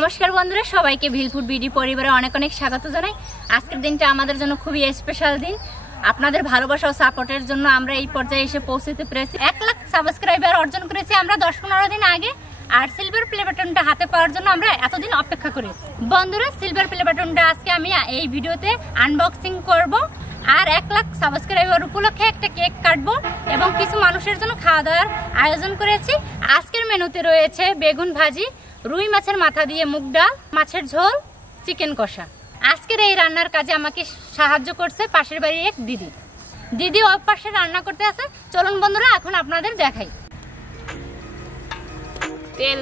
নমস্কার বন্ধুরা, সবাইকে ভিলফুড বিডি পরিবারে অনেক অনেক স্বাগত জানাই। আজকের দিনটা আমাদের জন্য খুবই স্পেশাল দিন। আপনাদের ভালোবাসা ও সাপোর্টের জন্য আমরা এই পর্যায়ে এসে পৌঁছতে পেরেছি। 1 লাখ সাবস্ক্রাইবার অর্জন করেছি আমরা 10-15 দিন আগে। আর সিলভার প্লে বাটনটা হাতে পাওয়ার জন্য আমরা এতদিন অপেক্ষা করেছি। বন্ধুরা, সিলভার প্লে বাটনটা আজকে আমি এই ভিডিওতে আনবক্সিং করব। আর 1 লাখ সাবস্ক্রাইবার উপলক্ষে একটা কেক কাটবো এবং কিছু মানুষের জন্য খাওয়া দাওয়ার আয়োজন করেছি। আজকের মেনুতে রয়েছে বেগুন ভাজি, রুই মাছের মাথা দিয়ে মুগ ডাল, মাছের ঝোল, চিকেন কষা। আজকের এই রান্নার কাজে আমাকে সাহায্য করছে পাশের বাড়ির এক দিদি ওই পাশে রান্না করতে আছে। চলুন বন্ধুরা, এখন আপনাদের দেখাই। তেল,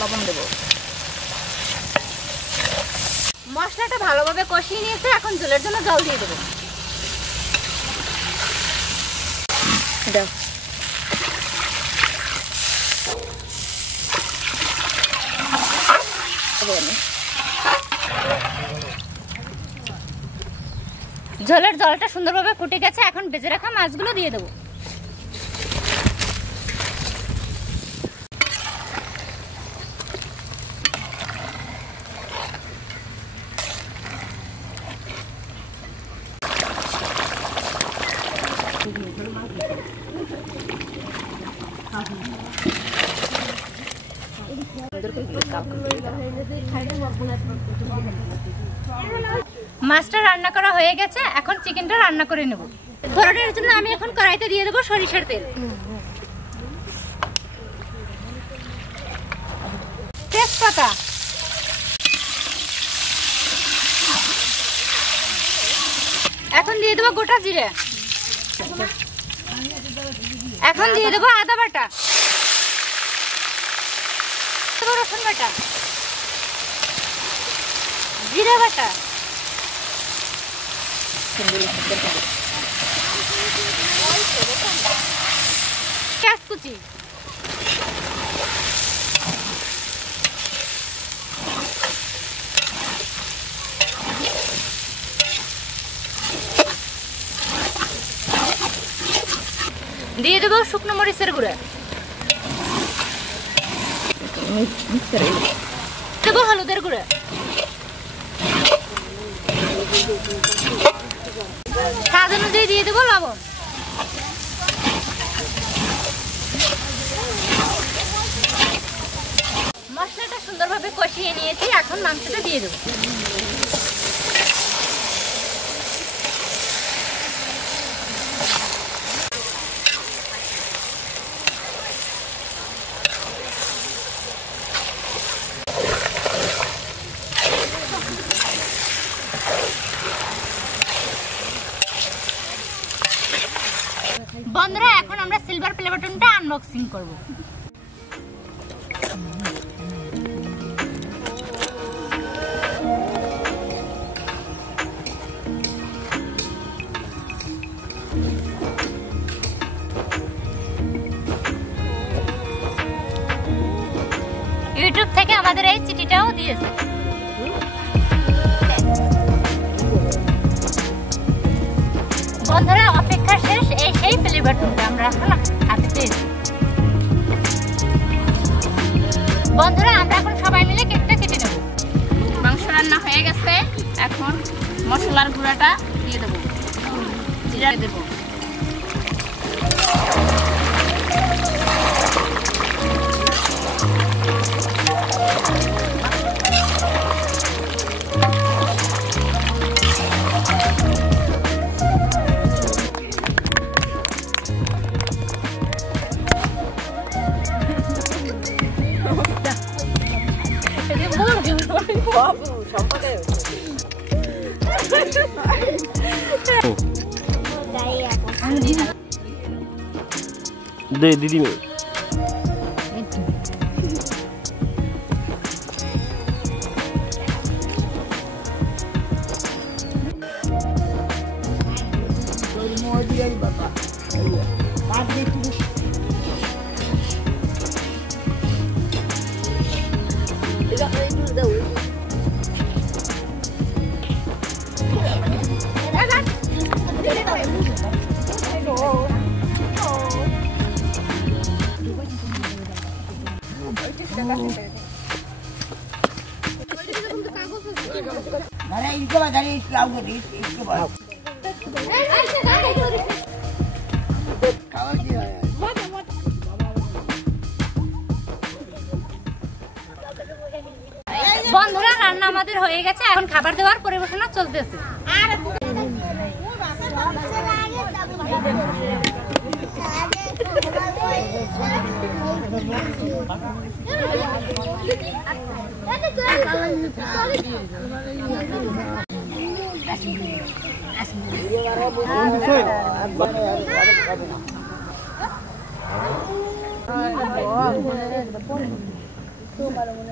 লবণ দেব। মশলাটা ভালোভাবে কষিয়ে নিয়েছে, এখন ঝোলের জন্য জল দিয়ে দেবো। ঝোলের জলটা সুন্দরভাবে ফুটে গেছে, এখন ভেজে রাখা মাছগুলো দিয়ে দেবো। মাছটা রান্না করা হয়ে গেছে, এখন চিকেনটা রান্না করে নেব। ফোড়নের জন্য আমি এখন কড়াইতে দিয়ে দেবো সরিষার তেল, তেজপাতা, এখন দিয়ে দেবো গোটা জিরে, এখন দিয়ে দেবো আদা বাটা, রসুন বাটা, জিরা বাটা, পেঁয়াজ কুচি, দিয়ে দেবো শুকনো মরিচের গুঁড়া, দেবো হলুদের গুঁড়া, স্বাদ অনুযায়ী দিয়ে দেবো লবণ। মশলাটা সুন্দরভাবে কষিয়ে নিয়েছি, এখন মাংসটা দিয়ে দেবো। বন্ধুরা, এখন আমরা সিলভার প্লে বাটনটা আনবক্সিং করব। ইউটিউব থেকে আমাদের এই চিঠিটাও দিয়েছে। বন্ধুরা অপেক্ষা শেষ, এই সেই ফ্লেভারটা আমরা এখন হাতে পেয়েছি। বন্ধুরা আমরা এখন সবাই মিলে কেকটা কেটে নেব। মাংস রান্না হয়ে গেছে, এখন মশলার গুঁড়াটা দিয়ে দেবো, জিরা দেবো, दे दीदी में বন্ধুরা রান্না আমাদের হয়ে গেছে, এখন খাবার দেওয়ার পরিবেশনা চলতেছে।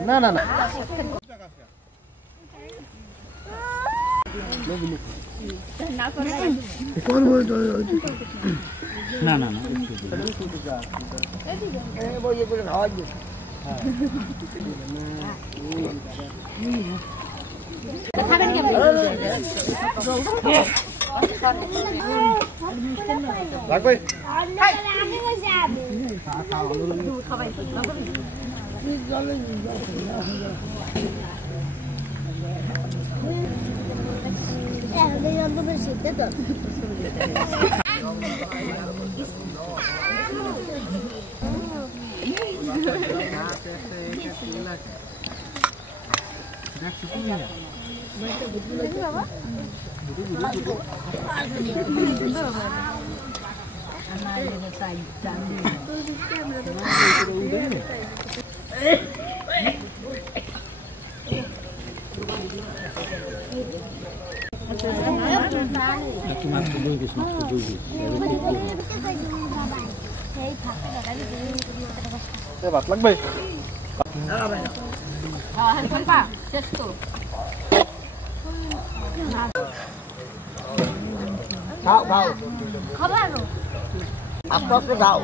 ना ना ना ना ना ना बात लग भाई खाओ खाओ খাবার आप तो खाओ